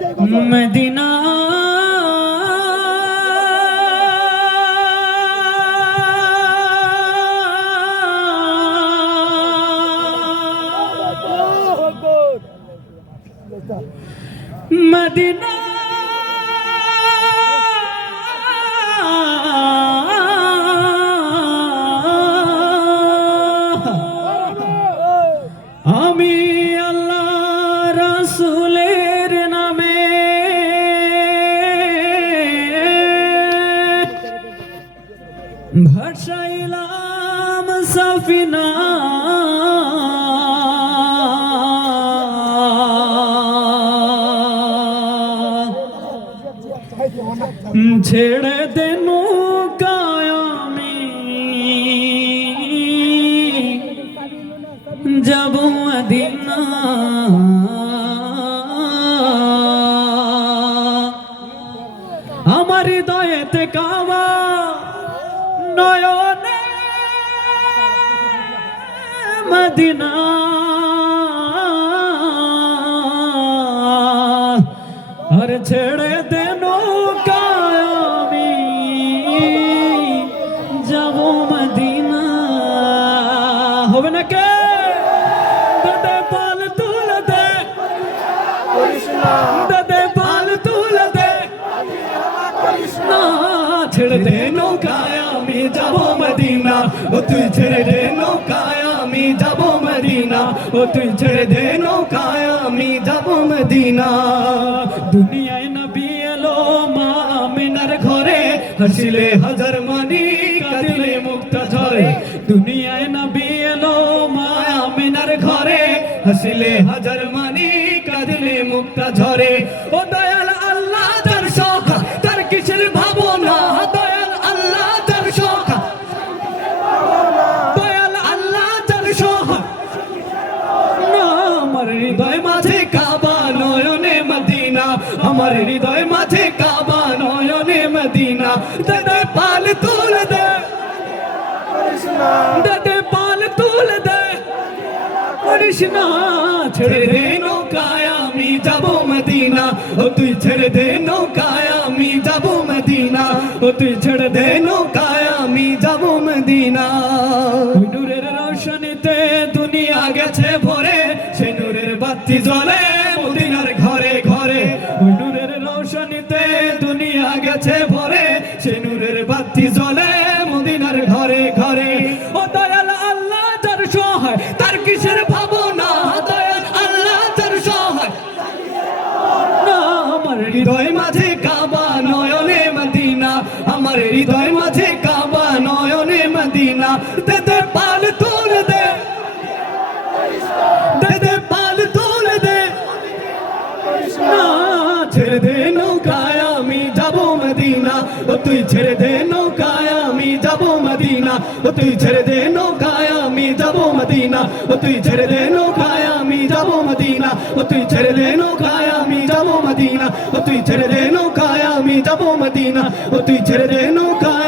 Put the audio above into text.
Medina Medina আমি আল্লাহ রাসূলের নামে ভাসাইলাম সাফিনা ছেড়ে দে নৌকায় আমি যাব মদিনা আমার হৃদয়েতে কাবা নয়নে মদিনা আর ছেড়ে দে নৌকায় আমি যাব মদিনা হবে না কে দাদে পাল তুলে দে দাদে পাল তুলে দে না ছেড়ে দে নৌকায় আমি যাব মদিনা ও তুই ছেড়ে দে নৌকায় আমি যাব মদিনা ও তুই ছেড়ে দে নৌকায় আমি যাব মদিনা দুনিয়ায় নবী এলো মা আমিনার ঘরে হাসিলে হাজার মানি কাঁদিলে মুক্তা ঝরে দুনিয়ায় নবী এলো মা আমিনার ঘরে হাসিলে হাজার মানি কাঁদিলে মুক্তা ঝরে ও দয়াল আল্লাহ তার সখা তার কিসের ভাবনা দয়াল আল্লাহ তার সখা দয়াল আল্লাহ তার সখা না আমার হৃদয় মাঝে কাবা নয়নে মদিনা আমার হৃদয় মাঝে কাবা নয়নে মদিনা দাদে পাল তুলে দে দাদে পাল তুলে দে কৃষ্ণা ছেড়ে দে নৌকায় আমি যাব মদিনা ও তুই ছেড়ে দে নৌকায় আমি যাব মদিনা ও তুই ছেড়ে দে নৌকায় আমি যাব মদিনা নূরের রোশনীতে দুনিয়া গেছে ভরে সে নূরের বাতি জ্বলে মদিনার ঘরে ঘরে ওই নূরের রোশনীতে দুনিয়া গেছে ভরে সে নূরের বাতি জ্বলে মদিনার ঘরে ঘরে ও দয়াল আল্লাহ যার সহায় তার কিসের ভাবনা দয়াল আল্লাহ যার সহায় না আমার হৃদয় মাঝে কাবা নয়নে মদিনা আমার হৃদয় মাঝে কাবা নয়নে মদিনা দে পাল তুলে দে দে পাল তুলে দে না ছেড়ে দে নৌকায় আমি যাব মদিনা ও তুই ছেড়ে দে নৌকায় আমি যাব মদিনা ও তুই ছেড়ে দে নৌকায় আমি যাব মদিনা ও তুই ছেড়ে দে নৌকায় আমি যাব মদিনা ও তুই ছেড়ে দে নৌকায় আমি যাব মদিনা ও তুই ছেড়ে দে নৌকায় আমি যাব মদিনা ও তুই ছেড়ে দে নৌকায়